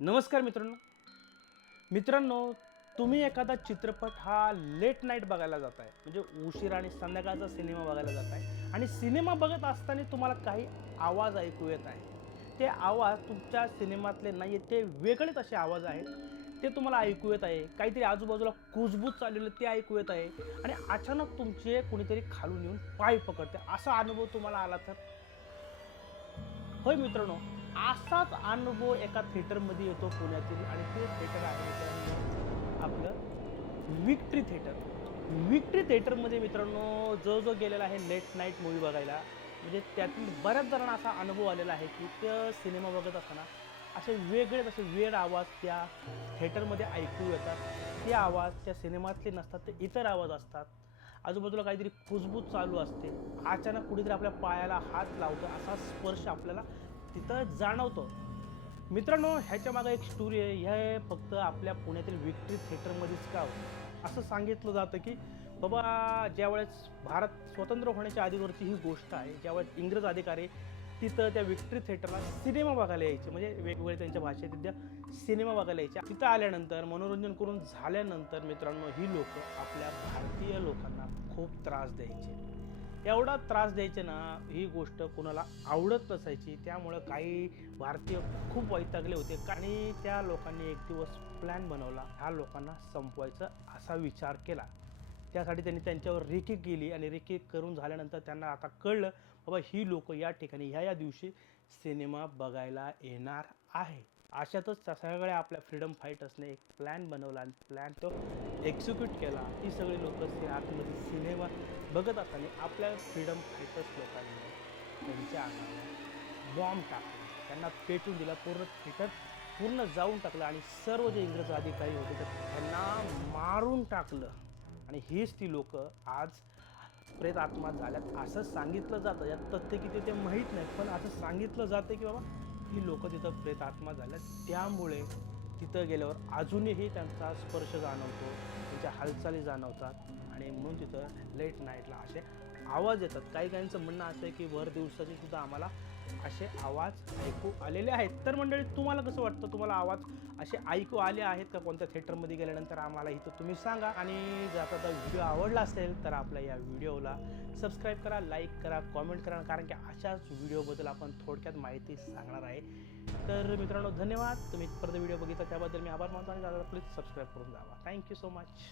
नमस्कार मित्रांनो, तुम्ही एखादा चित्रपट हा लेट नाईट बघायला जाताय, म्हणजे उशिरा आणि संध्याकाळचा सिनेमा बघायला जाताय आणि सिनेमा बघत असताना तुम्हाला काही आवाज ऐकू येत आहे. ते आवाज तुमच्या सिनेमातले नाही आहेत, ते वेगळेच असे आवाज आहेत. ते तुम्हाला ऐकू येत आहे. काहीतरी आजूबाजूला कुजबूज चाललेलं ते ऐकू येत आहे आणि अचानक तुमचे कोणीतरी खालून येऊन पाय पकडते. असा अनुभव तुम्हाला आला तर? होय मित्रांनो, असाच अनुभव एका थिएटरमध्ये येतो पुण्यातील आणि ते थिएटर आहे मित्रांनो आपलं विक्ट्री थिएटर. विक्ट्री थिएटरमध्ये मित्रांनो जो गेलेला आहे लेट नाईट मूव्ही बघायला, म्हणजे त्यातील बऱ्याच जणांना असा अनुभव आलेला आहे की त्या सिनेमा बघत असताना असे वेगळेच असे वेड आवाज त्या थिएटरमध्ये ऐकू येतात. ते आवाज त्या सिनेमातले नसतात, ते इतर आवाज असतात. आजूबाजूला काहीतरी कुजबूज चालू असते. अचानक कुणीतरी आपल्या पायाला हात लावतो, असा स्पर्श आपल्याला तिथं जाणवतो. मित्रांनो, ह्याच्या मागे एक स्टोरी आहे. हे फक्त आपल्या पुण्यातील विक्ट्री थिएटरमध्येच का हो? असं सांगितलं जातं की बाबा, ज्यावेळेस भारत स्वतंत्र होण्याच्या आधीवरची ही गोष्ट आहे. ज्यावेळेस इंग्रज अधिकारी तिथं त्या विक्ट्री थिएटरला सिनेमा बघायला यायचे, म्हणजे वेगवेगळे त्यांच्या भाषेत तिथं सिनेमा बघायला यायचे. तिथं आल्यानंतर मनोरंजन करून झाल्यानंतर मित्रांनो, ही लोकं आपल्या भारतीय लोकांना खूप त्रास द्यायचे. एवढा त्रास द्यायचे ना, ही गोष्ट कुणाला आवडत नसायची. त्यामुळं काही भारतीय खूप वैतागले होते आणि त्या लोकांनी एक दिवस प्लॅन बनवला, ह्या लोकांना संपवायचा असा विचार केला. त्यासाठी त्यांनी त्यांच्यावर रेकी केली आणि रेकी करून झाल्यानंतर त्यांना आता कळलं, बाबा ही लोकं या ठिकाणी ह्या दिवशी सिनेमा बघायला येणार आहे. अशातच त्या सगळ्या आपल्या फ्रीडम फायटर्सने एक प्लॅन बनवला आणि प्लॅन तो एक्झिक्यूट केला. ती सगळी लोकं आतमध्ये सिनेमा बघत असताना आपल्या फ्रीडम फायटर्स लोकांनी त्यांच्या अंगावर बॉम्ब टाकला, त्यांना पेटून दिला. पूर्ण थिएटर पूर्ण जाळून टाकलं आणि सर्व जे इंग्रज अधिकारी होते तर त्यांना मारून टाकलं. आणि हीच ती लोकं आज प्रेतात्मा झाल्यात असं सांगितलं जातं. यात तथ्य किती ते माहीत नाही, पण असं सांगितलं जातं की बाबा ही लोकं तिथं प्रेतात्मा झाल्यात. त्यामुळे तिथं गेल्यावर अजूनही त्यांचा स्पर्श जाणवतो, त्यांच्या हालचाली जाणवतात आणि म्हणून तिथं लेट नाईटला असे आवाज येतात. काही काहींचं म्हणणं असं आहे की भर दिवसाचे सुद्धा आम्हाला असे आवाज ऐकू आलेले आहेत. तर मंडळी, तुम्हाला कसं वाटतं? तुम्हाला आवाज असे ऐकू आले आहेत का कोणत्या थिएटरमध्ये गेल्यानंतर? आम्हाला इथं तुम्ही सांगा. आणि जर आता व्हिडिओ आवडला असेल तर आपल्या या व्हिडिओला सबस्क्राईब करा, लाईक करा, कॉमेंट करा, कारण की अशाच व्हिडिओबद्दल आपण थोडक्यात माहिती सांगणार आहे. तर मित्रांनो, धन्यवाद. तुम्ही इथपर्यंत व्हिडिओ बघितला त्याबद्दल मी आभार मानतो आणि प्लीज सबस्क्राईब करून जावा. Thank you so much.